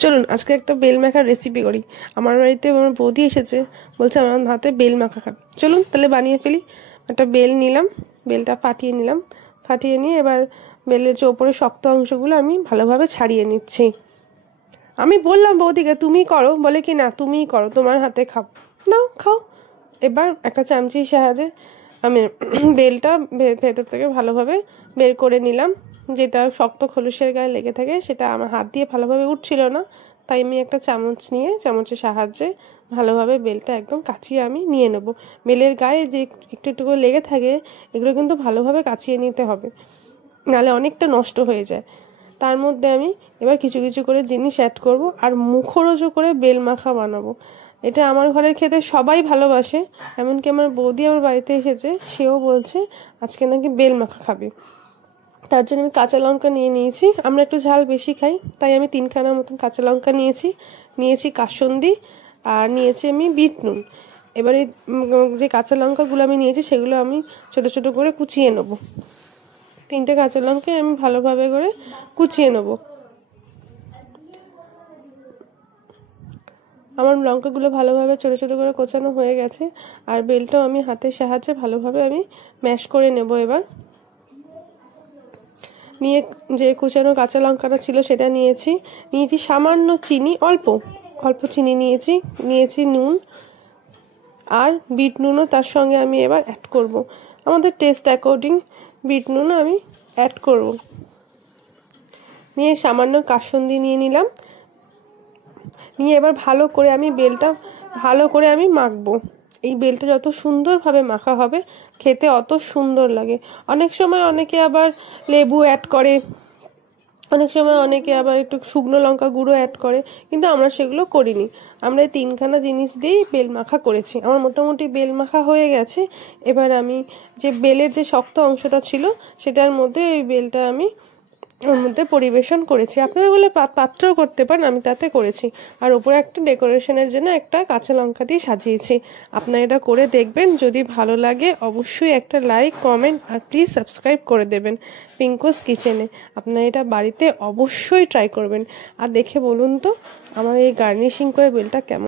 চলুন আজকে একটা বেল মাখার রেসিপি করি। আমার বাড়িতে আমার বৌদি এসেছে, বলছে আমার হাতে বেল মাখা খাবে। চলুন তাহলে বানিয়ে ফেলি। একটা বেল নিলাম, বেলটা ফাটিয়ে নিলাম, ফাটিয়ে নিয়ে এবার বেলের যে ওপরে শক্ত অংশগুলো আমি ভালোভাবে ছাড়িয়ে নিচ্ছি। আমি বললাম বৌদিকে তুমি করো, বলে কি না তুমিই করো, তোমার হাতে খাও। নাও খাও। এবার একটা চামচির সাহায্যে আমি বেলটা ভেতর থেকে ভালোভাবে বের করে নিলাম। যেটা শক্ত খোলসের গায়ে লেগে থাকে সেটা আমার হাত দিয়ে ভালোভাবে উঠছিল না, তাই আমি একটা চামচ নিয়ে চামচের সাহায্যে ভালোভাবে বেলটা একদম কাচিয়ে আমি নিয়ে নেব। বেলের গায়ে যে একটু একটু করে লেগে থাকে এগুলো কিন্তু ভালোভাবে কাচিয়ে নিতে হবে, নাহলে অনেকটা নষ্ট হয়ে যায়। তার মধ্যে আমি এবার কিছু কিছু করে জিনিস অ্যাড করব আর মুখরোচক করে বেল মাখা বানাবো। এটা আমার ঘরের খেতে সবাই ভালোবাসে, এমনকি আমার বৌদি আমার বাড়িতে এসেছে, সেও বলছে আজকে নাকি বেল মাখা খাবে। তার জন্য আমি কাঁচা লঙ্কা নিয়ে নিয়েছি, আমরা একটু ঝাল বেশি খাই তাই আমি 3খানার মতন কাঁচা লঙ্কা নিয়েছি কাসুন্দি, আর নিয়েছি আমি বিট নুন। এবারে যে কাঁচা লঙ্কাগুলো আমি নিয়েছি সেগুলো আমি ছোটো ছোটো করে কুচিয়ে নেব। 3টে কাঁচা লঙ্কায় আমি ভালোভাবে করে কুচিয়ে নেব। আমার লঙ্কাগুলো ভালোভাবে ছোটো ছোটো করে কোচানো হয়ে গেছে, আর বেলটাও আমি হাতের সাহায্যে ভালোভাবে আমি ম্যাশ করে নেব। এবার নিয়ে যে কুচানো কাঁচা লঙ্কাটা ছিল সেটা নিয়েছি সামান্য চিনি, অল্প চিনি নিয়েছি নুন আর বিট নুনও তার সঙ্গে আমি এবার অ্যাড করব। আমাদের টেস্ট অ্যাকর্ডিং বিট নুনও আমি অ্যাড করব। নিয়ে সামান্য কাসুন্দি নিয়ে নিলাম, নিয়ে এবার ভালো করে আমি বেলটা মাখবো। এই বেলটা যত সুন্দরভাবে মাখা হবে খেতে অত সুন্দর লাগে। অনেক সময় অনেকে আবার লেবু অ্যাড করে, অনেক সময় অনেকে আবার একটু শুকনো লঙ্কা গুঁড়ো অ্যাড করে, কিন্তু আমরা সেগুলো করিনি। আমরা এই 3খানা জিনিস দিয়েই বেল মাখা করেছি। আমার মোটামুটি বেল মাখা হয়ে গেছে। এবার আমি যে বেলের যে শক্ত অংশটা ছিল সেটার মধ্যে এই বেলটা আমি ওর মধ্যে পরিবেশন করেছি। আপনারা বলে পাত্রও করতে পারেন, আমি তাতে করেছি। আর ওপরে একটা ডেকোরেশনের জন্য একটা কাঁচা লঙ্কা দিয়ে সাজিয়েছি। আপনারা এটা করে দেখবেন, যদি ভালো লাগে অবশ্যই একটা লাইক, কমেন্ট আর প্লিজ সাবস্ক্রাইব করে দেবেন পিঙ্কোস কিচেনে। আপনারা এটা বাড়িতে অবশ্যই ট্রাই করবেন আর দেখে বলুন তো আমার এই গার্নিশিং করে বেলটা কেমন।